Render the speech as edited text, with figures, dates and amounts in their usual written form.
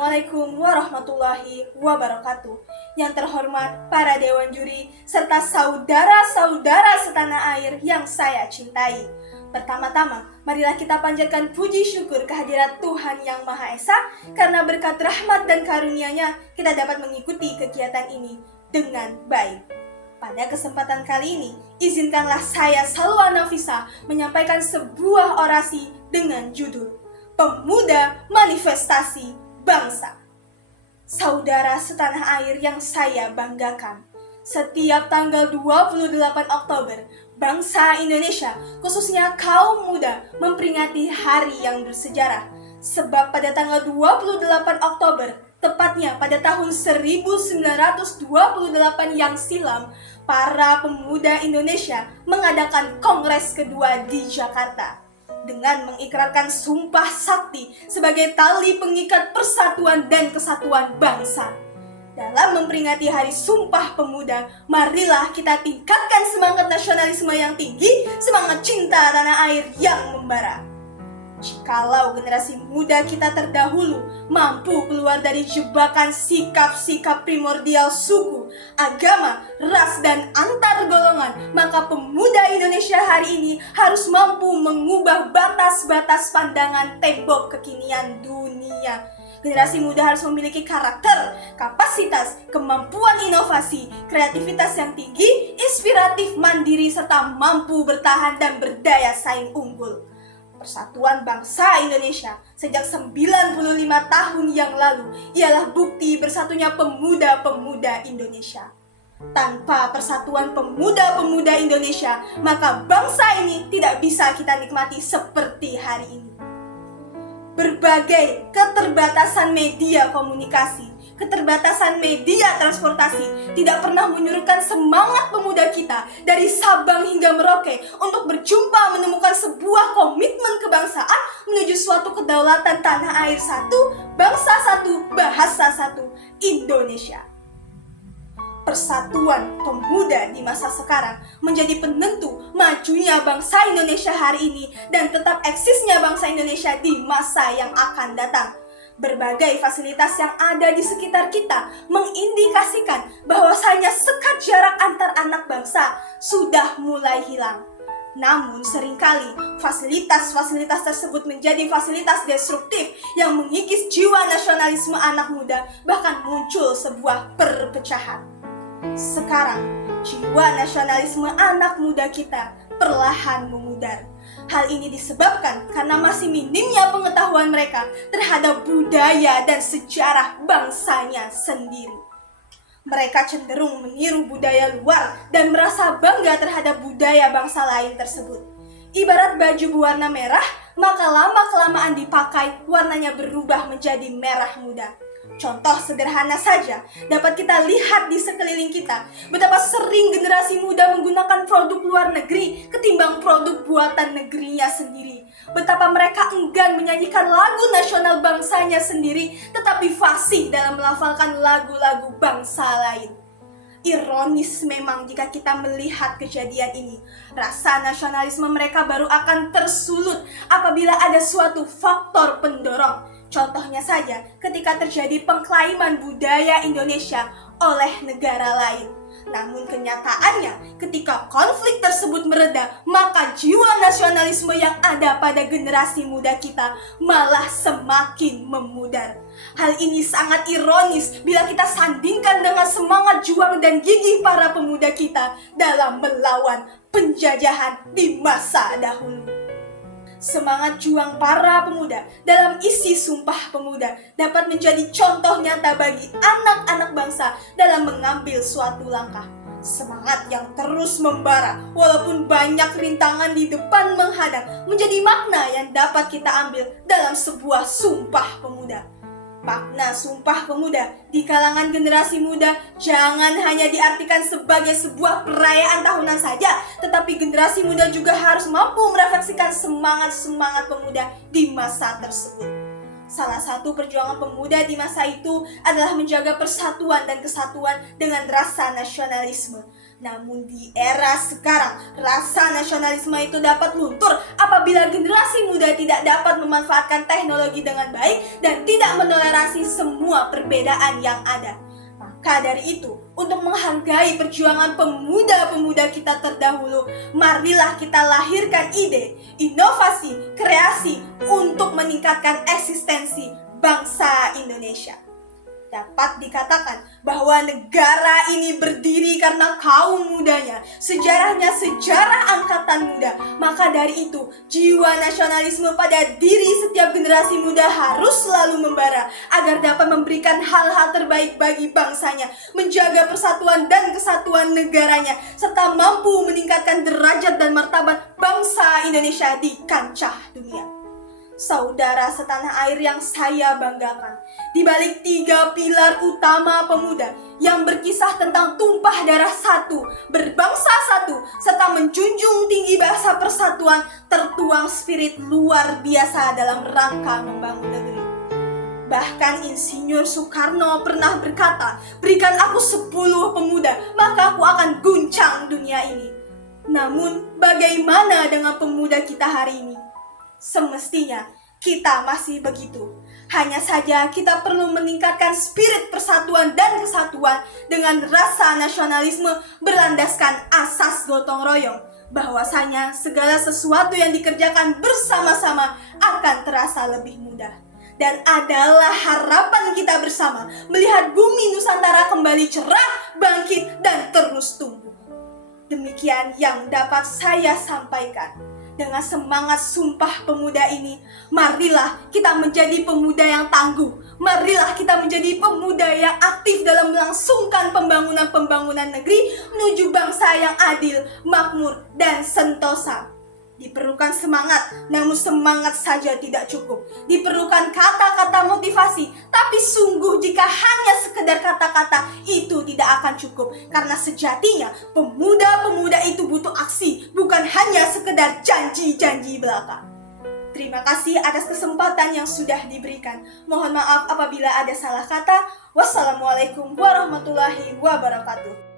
Assalamualaikum warahmatullahi wabarakatuh. Yang terhormat para dewan juri serta saudara-saudara setanah air yang saya cintai. Pertama-tama, marilah kita panjatkan puji syukur kehadirat Tuhan Yang Maha Esa, karena berkat rahmat dan karunia-Nya kita dapat mengikuti kegiatan ini dengan baik. Pada kesempatan kali ini, izinkanlah saya Salwa Nafisa menyampaikan sebuah orasi dengan judul Pemuda Manifestasi Bangsa. Saudara setanah air yang saya banggakan, setiap tanggal 28 Oktober, bangsa Indonesia, khususnya kaum muda, memperingati hari yang bersejarah. Sebab pada tanggal 28 Oktober, tepatnya pada tahun 1928 yang silam, para pemuda Indonesia mengadakan Kongres kedua di Jakarta dengan mengikrarkan sumpah sakti sebagai tali pengikat persatuan dan kesatuan bangsa. Dalam memperingati Hari Sumpah Pemuda, marilah kita tingkatkan semangat nasionalisme yang tinggi, semangat cinta tanah air yang membara. Jikalau generasi muda kita terdahulu mampu keluar dari jebakan sikap-sikap primordial suku, agama, ras, dan antar golongan, maka pemuda Indonesia hari ini harus mampu mengubah batas-batas pandangan tembok kekinian dunia. Generasi muda harus memiliki karakter, kapasitas, kemampuan inovasi, kreativitas yang tinggi, inspiratif, mandiri, serta mampu bertahan dan berdaya saing unggul. Persatuan bangsa Indonesia sejak 95 tahun yang lalu ialah bukti bersatunya pemuda-pemuda Indonesia. Tanpa persatuan pemuda-pemuda Indonesia, maka bangsa ini tidak bisa kita nikmati seperti hari ini. Berbagai keterbatasan media komunikasi, keterbatasan media transportasi tidak pernah menyurutkan semangat pemuda kita dari Sabang hingga Merauke untuk berjumpa menemukan sebuah komitmen kebangsaan menuju suatu kedaulatan tanah air satu, bangsa satu, bahasa satu, Indonesia. Persatuan pemuda di masa sekarang menjadi penentu majunya bangsa Indonesia hari ini dan tetap eksisnya bangsa Indonesia di masa yang akan datang. Berbagai fasilitas yang ada di sekitar kita mengindikasikan bahwasanya sekat jarak antar anak bangsa sudah mulai hilang. Namun seringkali fasilitas-fasilitas tersebut menjadi fasilitas destruktif yang mengikis jiwa nasionalisme anak muda, bahkan muncul sebuah perpecahan. Sekarang, jiwa nasionalisme anak muda kita perlahan memudar. Hal ini disebabkan karena masih minimnya pengetahuan mereka terhadap budaya dan sejarah bangsanya sendiri. Mereka cenderung meniru budaya luar dan merasa bangga terhadap budaya bangsa lain tersebut. Ibarat baju berwarna merah, maka lama-kelamaan dipakai, warnanya berubah menjadi merah muda. Contoh sederhana saja dapat kita lihat di sekeliling kita, betapa sering generasi muda menggunakan produk luar negeri ketimbang produk buatan negerinya sendiri. Betapa mereka enggan menyanyikan lagu nasional bangsanya sendiri, tetapi fasih dalam melafalkan lagu-lagu bangsa lain. Ironis memang jika kita melihat kejadian ini, rasa nasionalisme mereka baru akan tersulut apabila ada suatu faktor pendorong. Contohnya saja ketika terjadi pengklaiman budaya Indonesia oleh negara lain. Namun kenyataannya ketika konflik tersebut mereda, maka jiwa nasionalisme yang ada pada generasi muda kita malah semakin memudar. Hal ini sangat ironis bila kita sandingkan dengan semangat juang dan gigih para pemuda kita dalam melawan penjajahan di masa dahulu. Semangat juang para pemuda dalam isi Sumpah Pemuda dapat menjadi contoh nyata bagi anak-anak bangsa dalam mengambil suatu langkah. Semangat yang terus membara walaupun banyak rintangan di depan menghadang menjadi makna yang dapat kita ambil dalam sebuah Sumpah Pemuda. Makna Sumpah Pemuda di kalangan generasi muda jangan hanya diartikan sebagai sebuah perayaan tahunan saja, tetapi generasi muda juga harus mampu merefleksikan semangat-semangat pemuda di masa tersebut. Salah satu perjuangan pemuda di masa itu adalah menjaga persatuan dan kesatuan dengan rasa nasionalisme. Namun di era sekarang, rasa nasionalisme itu dapat luntur apabila generasi muda tidak dapat memanfaatkan teknologi dengan baik dan tidak menoleransi semua perbedaan yang ada. Maka dari itu, untuk menghargai perjuangan pemuda-pemuda kita terdahulu, marilah kita lahirkan ide, inovasi, kreasi untuk meningkatkan eksistensi bangsa Indonesia. Dapat dikatakan bahwa negara ini berdiri karena kaum mudanya. Sejarahnya sejarah angkatan muda. Maka dari itu, jiwa nasionalisme pada diri setiap generasi muda harus selalu membara agar dapat memberikan hal-hal terbaik bagi bangsanya, menjaga persatuan dan kesatuan negaranya, serta mampu meningkatkan derajat dan martabat bangsa Indonesia di kancah dunia. Saudara setanah air yang saya banggakan, di balik 3 pilar utama pemuda yang berkisah tentang tumpah darah satu, berbangsa satu, serta menjunjung tinggi bahasa persatuan, tertuang spirit luar biasa dalam rangka membangun negeri. Bahkan Insinyur Soekarno pernah berkata, "Berikan aku 10 pemuda, maka aku akan guncang dunia ini." Namun, bagaimana dengan pemuda kita hari ini? Semestinya kita masih begitu. Hanya saja kita perlu meningkatkan spirit persatuan dan kesatuan dengan rasa nasionalisme berlandaskan asas gotong royong, bahwasanya segala sesuatu yang dikerjakan bersama-sama akan terasa lebih mudah. Dan adalah harapan kita bersama melihat bumi Nusantara kembali cerah, bangkit, dan terus tumbuh. Demikian yang dapat saya sampaikan. Dengan semangat Sumpah Pemuda ini, marilah kita menjadi pemuda yang tangguh. Marilah kita menjadi pemuda yang aktif dalam melangsungkan pembangunan negeri menuju bangsa yang adil, makmur, dan sentosa. Diperlukan semangat, namun semangat saja tidak cukup. Diperlukan kata-kata motivasi, tapi sungguh jika hanya sekedar kata-kata itu tidak akan cukup. Karena sejatinya pemuda-pemuda itu butuh aksi, bukan hanya sekedar janji-janji belaka. Terima kasih atas kesempatan yang sudah diberikan. Mohon maaf apabila ada salah kata. Wassalamualaikum warahmatullahi wabarakatuh.